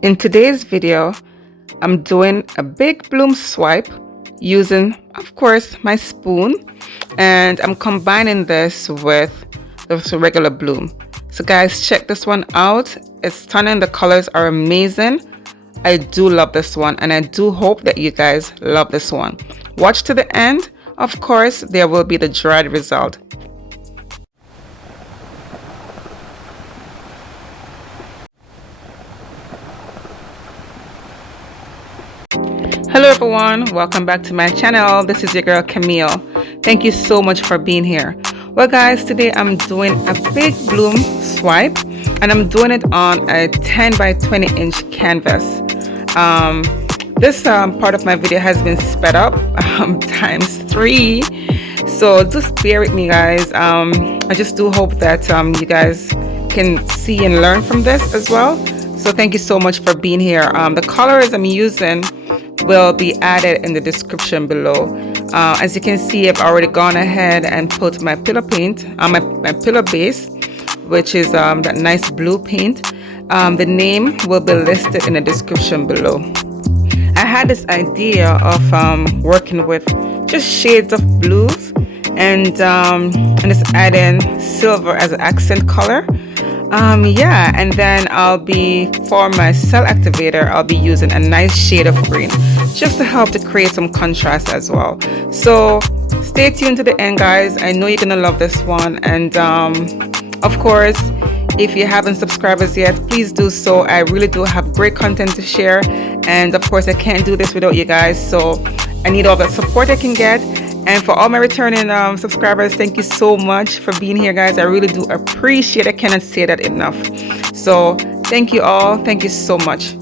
In today's video, I'm doing a big bloom swipe using, of course, my spoon, and I'm combining this with the regular bloom. So guys, check this one out. It's stunning. The colors are amazing. I do love this one, and I do hope that you guys love this one. Watch to the end. Of course, there will be the dried result. Hello everyone, welcome back to my channel. This is your girl Camille. Thank you so much for being here. Well guys, today I'm doing a big bloom swipe, and I'm doing it on a 10 by 20 inch canvas. This part of my video has been sped up times 3, so just bear with me guys. I just do hope that you guys can see and learn from this as well. So thank you so much for being here. The colors I'm using will be added in the description below. As you can see, I've already gone ahead and put my pillow paint on my pillow base, which is that nice blue paint. The name will be listed in the description below. I had this idea of working with just shades of blues and just adding silver as an accent color. Yeah, and then for my cell activator, I'll be using a nice shade of green just to help to create some contrast as well. So stay tuned to the end guys. I know you're gonna love this one, and of course, if you haven't subscribed as yet, please do so. I really do have great content to share, and of course I can't do this without you guys, so I need all the support I can get. And for all my returning subscribers, thank you so much for being here guys. I really do appreciate it. I cannot say that enough. So thank you all. Thank you so much.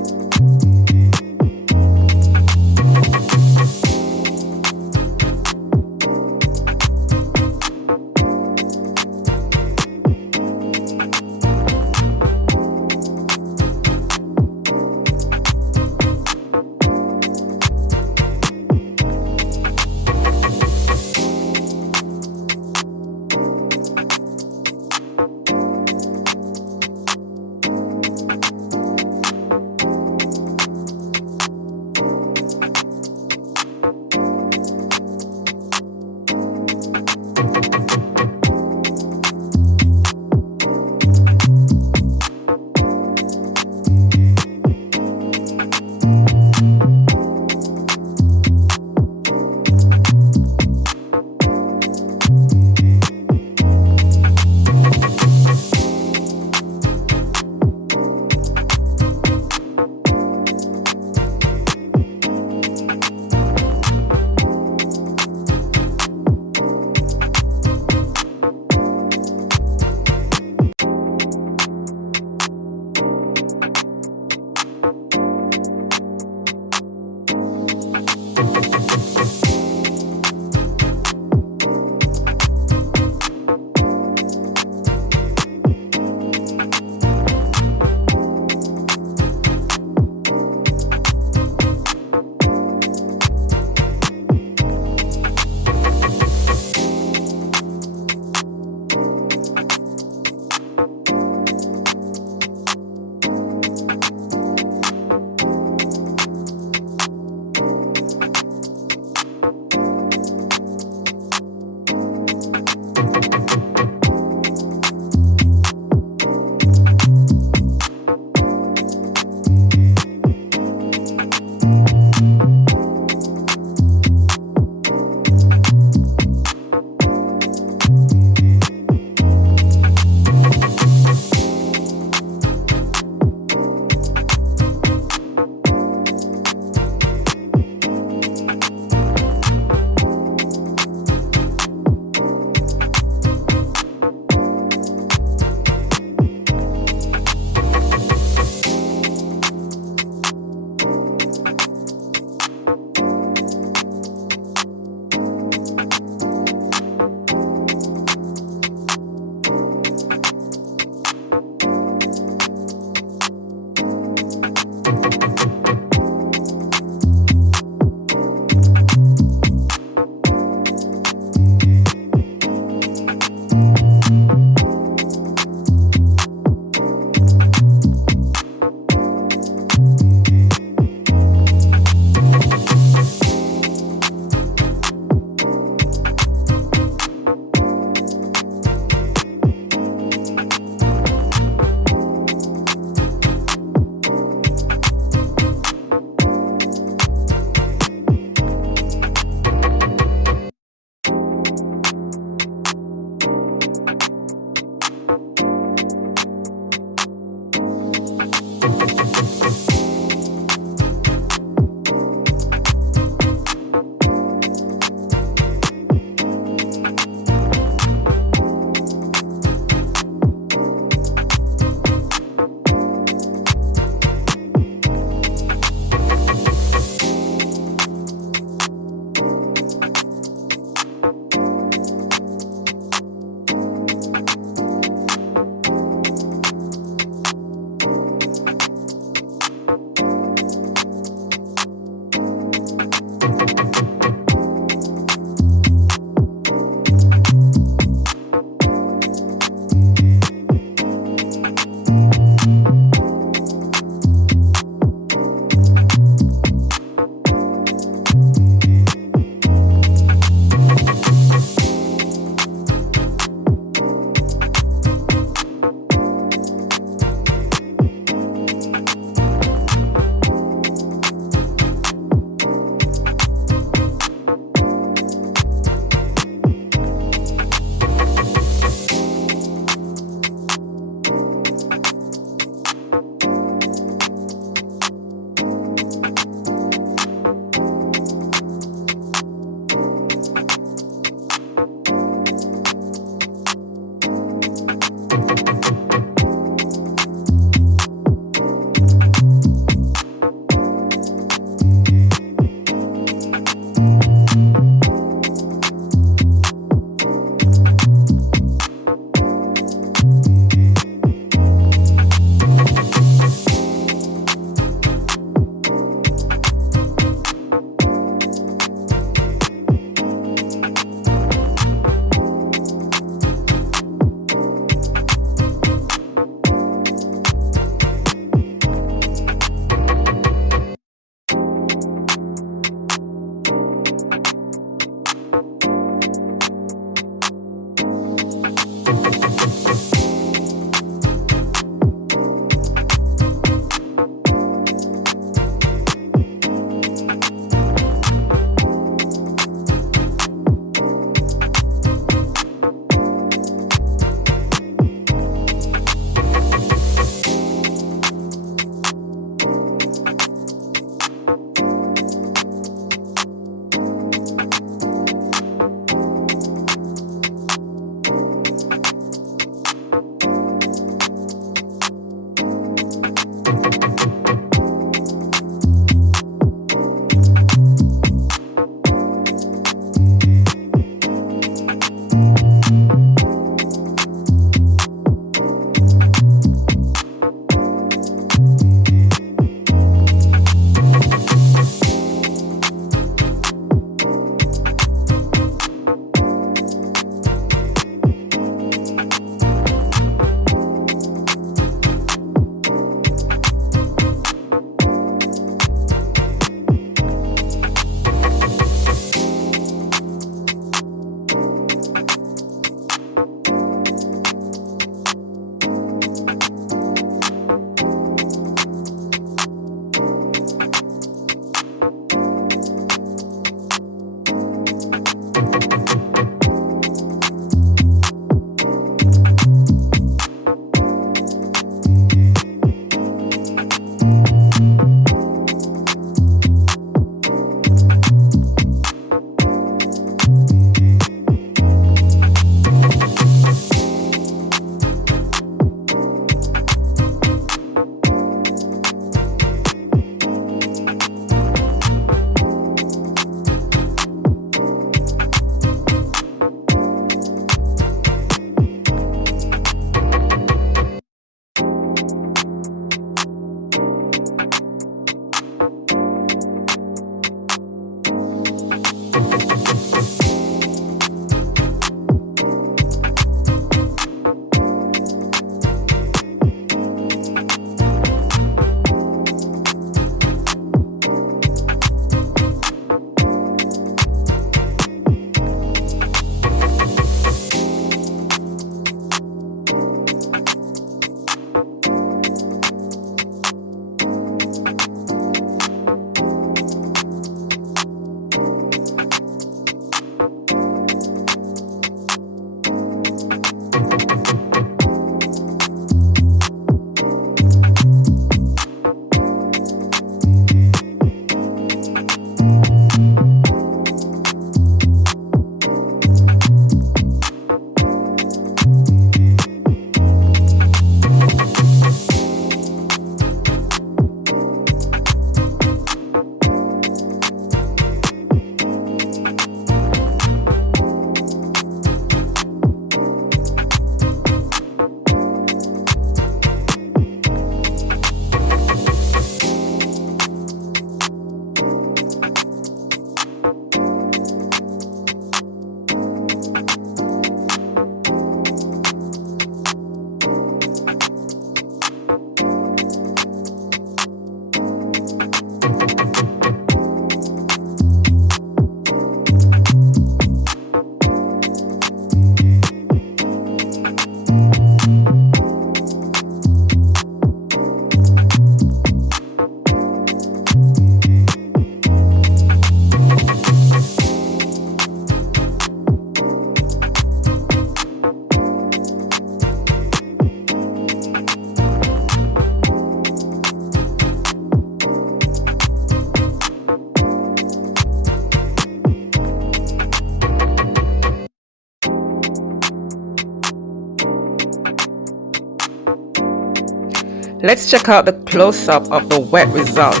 Let's check out the close-up of the wet result.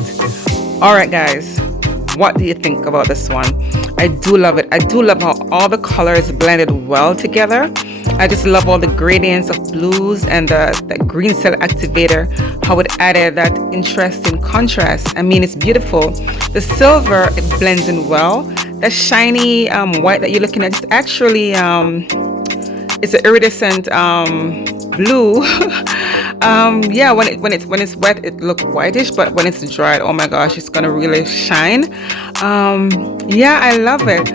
All right, guys, what do you think about this one? I do love it. I do love how all the colors blended well together. I just love all the gradients of blues and the green cell activator, how it added that interesting contrast. I mean, it's beautiful. The silver, it blends in well. The shiny white that you're looking at is actually it's an iridescent blue. Yeah, when it's wet, it looks whitish, but when it's dried, oh my gosh, it's gonna really shine. Yeah, I love it.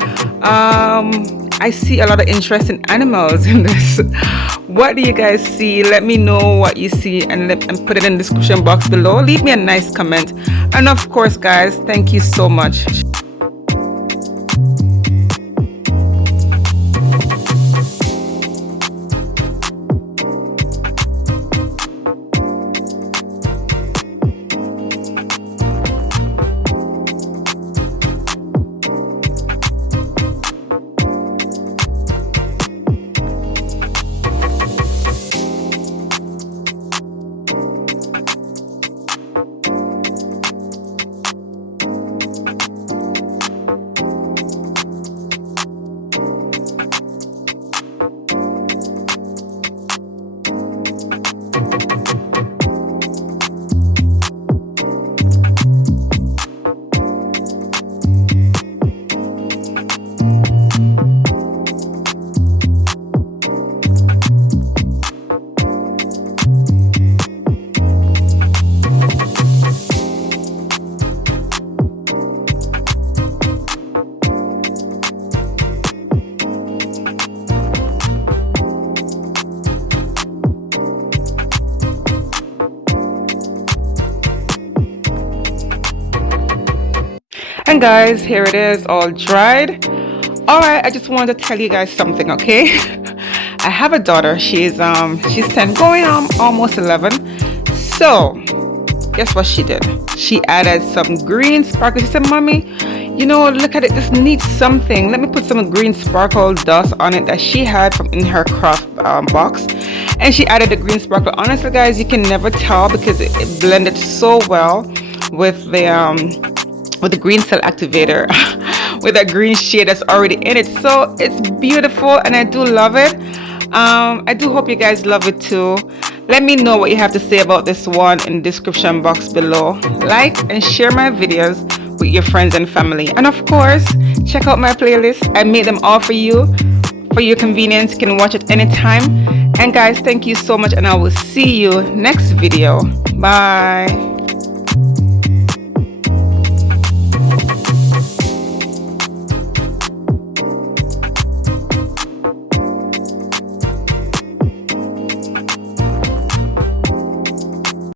I see a lot of interesting animals in this. What do you guys see? Let me know what you see and put it in the description box below. Leave me a nice comment. And of course, guys, thank you so much. And guys, here it is, all dried. All right, I just wanted to tell you guys something, okay? I have a daughter. She's 10, going on almost 11. So guess what she did? She added some green sparkle. She said, "Mommy, you know, look at it. This needs something. Let me put some green sparkle dust on it that she had from in her craft box." And she added the green sparkle. Honestly, guys, you can never tell because it blended so well with the green cell activator with that green shade that's already in it. So it's beautiful and I do love it. I do hope you guys love it too. Let me know what you have to say about this one in the description box below. Like and share my videos with your friends and family, and of course check out my playlist. I made them all for you, for your convenience. You can watch it anytime. And guys, thank you so much, and I will see you next video. Bye.